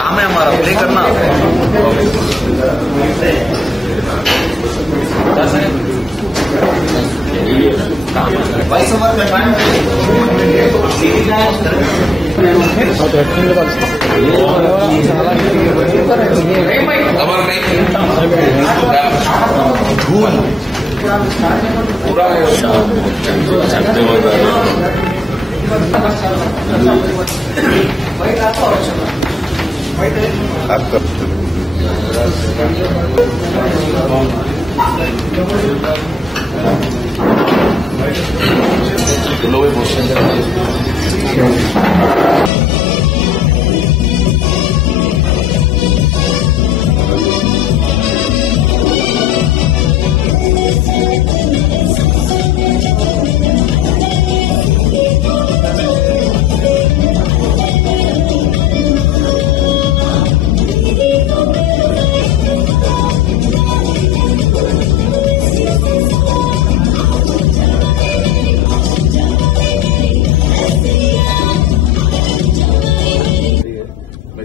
काम है हमारा, प्ले करना। पूरा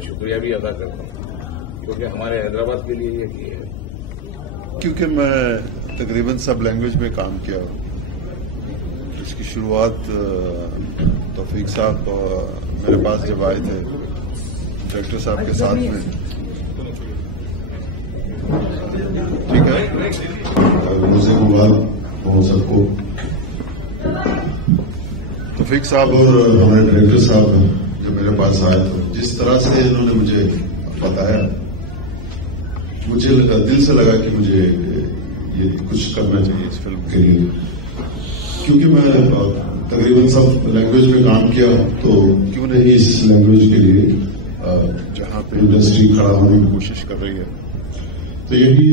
शुक्रिया भी अदा करता हूँ क्योंकि हमारे हैदराबाद के लिए ये किया है। क्योंकि मैं तकरीबन सब लैंग्वेज में काम किया हूँ। इसकी शुरुआत तौफीक साहब मेरे पास जब आए थे डायरेक्टर साहब के साथ में, ठीक है, मुझे मुबारक हो सबको। तौफीक साहब और हमारे डायरेक्टर साहब जो मेरे पास आए थे, जिस तरह से इन्होंने मुझे बताया, मुझे दिल से लगा कि मुझे ये कुछ करना चाहिए इस फिल्म के लिए। क्योंकि मैं तकरीबन सब लैंग्वेज में काम किया, तो क्यों नहीं इस लैंग्वेज के लिए जहां पे इंडस्ट्री खड़ा होने की कोशिश कर रही है, तो यही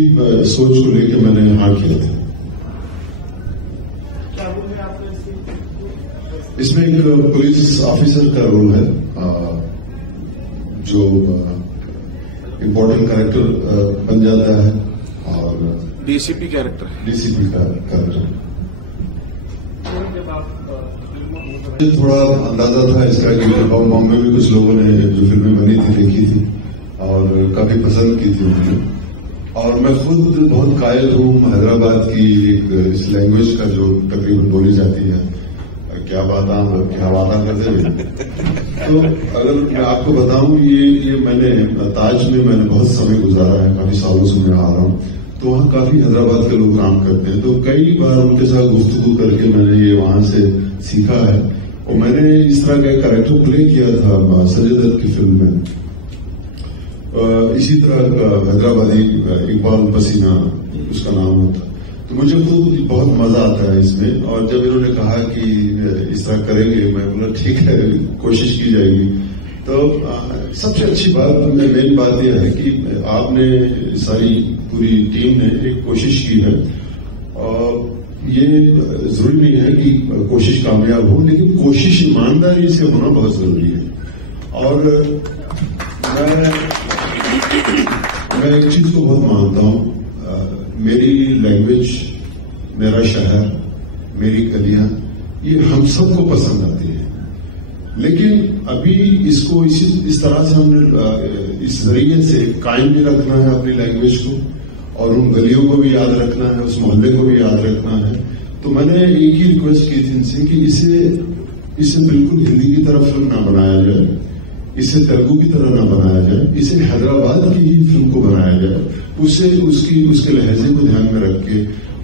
सोच को लेकर मैंने हाँ किया था। इसमें एक पुलिस ऑफिसर का रोल है जो इम्पोर्टेंट कैरेक्टर बन जाता है, और डीसीपी कैरेक्टर का कैरेक्टर। मुझे थोड़ा अंदाजा था इसका कि बॉम्बे में कुछ लोगों ने जो फिल्में बनी थी देखी थी और काफी पसंद की थी उन्होंने, और मैं खुद बहुत कायल हूँ हैदराबाद की एक इस लैंग्वेज का जो तकरीबन बोली जाती है, क्या बात करते हुए। तो अगर मैं आपको बताऊं, ये मैंने ताज में मैंने बहुत समय गुजारा है, काफी सालों से मैं आ रहा हूं, तो वहाँ काफी हैदराबाद के लोग काम करते हैं, तो कई बार उनके साथ गुफ्तगू करके मैंने ये वहां से सीखा है। और मैंने इस तरह का एक कैरेक्टर प्ले किया था संजय दत्त की फिल्म में, इसी तरह का हैदराबादी इकबाल पसीना उसका नाम होता। तो मुझे खुद बहुत मजा आता है इसमें, और जब इन्होंने कहा कि इस तरह करेंगे, मैं बोला ठीक है, कोशिश की जाएगी। तो सबसे अच्छी बात, मेन बात यह है कि आपने सारी पूरी टीम ने एक कोशिश की है, और ये जरूरी नहीं है कि कोशिश कामयाब हो, लेकिन कोशिश ईमानदारी से होना बहुत जरूरी है। और मैं एक चीज को बहुत मानता हूं, मेरी लैंग्वेज, मेरा शहर, मेरी गलियां, ये हम सबको पसंद आती है, लेकिन अभी इसको इस तरह से हमने इस जरिए से कायम भी रखना है अपनी लैंग्वेज को, और उन गलियों को भी याद रखना है, उस मोहल्ले को भी याद रखना है। तो मैंने एक ही रिक्वेस्ट की थी इनसे कि इसे बिल्कुल हिंदी की तरह फिल्म ना बनाया जाए, इसे तेलुगु की तरह ना बनाया जाए, इसे हैदराबाद की ही फिल्म को बनाया जाए, उसके लहजे को ध्यान में रख के,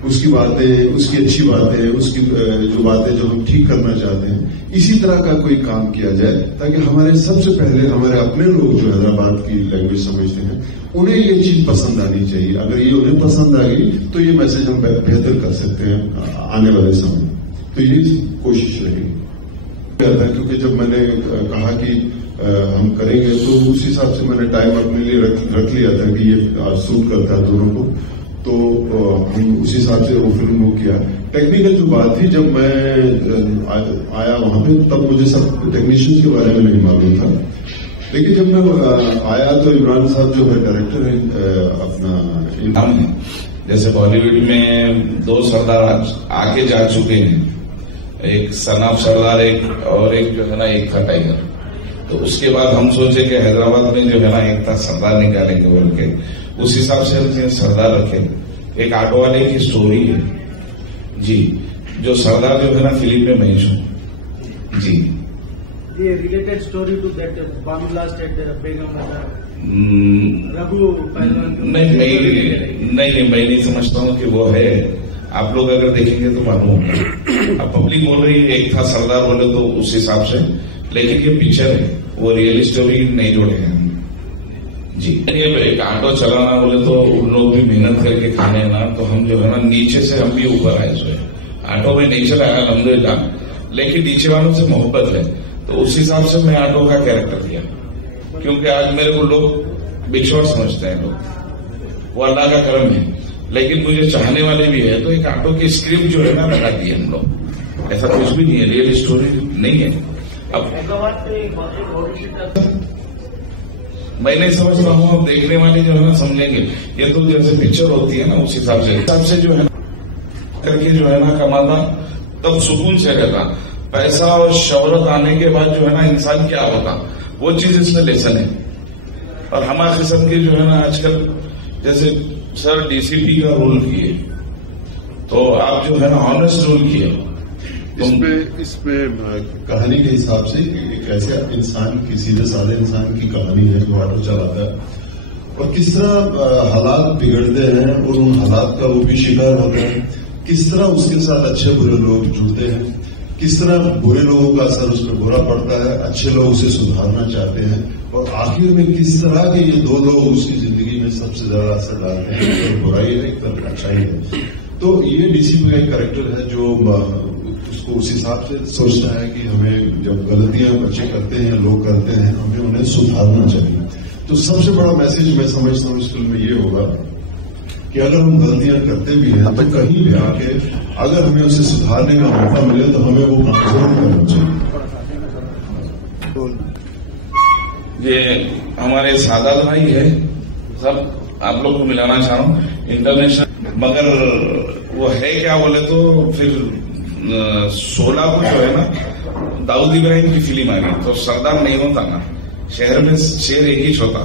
उसकी बातें, उसकी अच्छी बातें, उसकी जो बातें जो हम ठीक करना चाहते हैं, इसी तरह का कोई काम किया जाए, ताकि हमारे सबसे पहले हमारे अपने लोग जो हैदराबाद की लैंग्वेज समझते हैं, उन्हें ये चीज पसंद आनी चाहिए। अगर ये उन्हें पसंद आ गई तो ये मैसेज हम बेहतर कर सकते हैं आने वाले समय। तो ये कोशिश रहेगी। क्योंकि जब मैंने कहा कि हम करेंगे, तो उस हिसाब से मैंने टाइम अपने लिए रख लिया था कि ये सूट करता है दोनों को, तो हम उस हिसाब से वो फिल्म को किया। टेक्निकल जो बात थी, जब मैं आया वहां पे, तब मुझे सब टेक्नीशियन के बारे में नहीं मालूम था, लेकिन जब मैं आया तो इमरान साहब जो है डायरेक्टर है अपना, हम जैसे बॉलीवुड में 2 सरदार आके जा चुके हैं, एक सन ऑफ सरदार, एक जो है ना, एक था टाइगर। तो उसके बाद हम सोचे कि हैदराबाद में जो है ना एक था सरदार निकालेंगे बोल के, उस हिसाब से हमने सरदार रखे। एक ऑटो वाले की स्टोरी है जी, जो सरदार जो है ना फिल्म में मैं हूं जी। ये related story to that bomb blast at Begum Raghu Pahalwan. नहीं, मैं नहीं समझता हूँ कि वो है। आप लोग अगर देखेंगे तो मालूम होगा। अब पब्लिक बोल रही है एक था सरदार बोले तो उस हिसाब से, लेकिन ये पिक्चर है, वो रियल स्टोरी नहीं जोड़े हैं जी। एक ऑटो चलाना बोले तो उन लोग भी मेहनत करके खाने ना, तो हम जो है ना नीचे से हम भी ऊपर आए। जो है ऑटो में नहीं चलाया अल्हम्दुलिल्लाह, लेकिन नीचे वालों से मोहब्बत है, तो उस हिसाब से मैं ऑटो का कैरेक्टर दिया। क्योंकि आज मेरे को लोग बिछोड़ समझते हैं, लोग वो अल्लाह का करम है, लेकिन मुझे चाहने वाले भी है, तो एक ऑटो की स्क्रिप्ट जो है ना लगा दी हम लोग। ऐसा कुछ भी नहीं है, रियल स्टोरी नहीं है। अब मैं नहीं समझता हूँ, अब देखने वाले जो है ना समझेंगे। ये तो जैसे पिक्चर होती है ना, उस हिसाब से जो है ना करके जो है ना कमाता, तब सुकून से रहता। पैसा और शोहरत आने के बाद जो है ना इंसान क्या होता, वो चीज इसमें लेसन है। और हमारे किस्म के जो है ना आजकल जैसे सर डीसीपी का रोल किए, तो आप जो है ना ऑनेस्ट रोल किए। इसमें कहानी के हिसाब से एक ऐसे इंसान की, सीधे साधे इंसान की कहानी है जो ऑटो चलाता है, और किस तरह हालात बिगड़ते हैं और उन हालात का वो भी शिकार होता है। किस तरह उसके साथ अच्छे बुरे लोग जुड़ते हैं, किस तरह बुरे लोगों का असर उस पर बुरा पड़ता है, अच्छे लोग उसे सुधारना चाहते हैं, और आखिर में किस तरह के ये दो लोग उसकी जिंदगी में सबसे ज्यादा असर डालते हैं। एक तरफ बुराई है, एक तरफ अच्छाई है। तो ये डीसीपी का एक कैरेक्टर है जो उसको उस हिसाब से सोचता है कि हमें जब गलतियां बच्चे करते हैं, लोग करते हैं, हमें उन्हें सुधारना चाहिए। तो सबसे बड़ा मैसेज मैं समझता हूँ इस फिल्म में ये होगा कि अगर हम गलतियां करते भी हैं तो कहीं भी आके अगर हमें उसे सुधारने का मौका मिले तो हमें वो काम करना चाहिए। ये हमारे सादात भाई है, सब आप लोग को मिलाना चाह रहा हूँ इंटरनेशनल, मगर वो है क्या बोले तो फिर 16 को जो है ना दाऊद इब्राहिम की फिल्म आ गई, तो सरदार नहीं होता ना, शहर में शेर एक ही होता।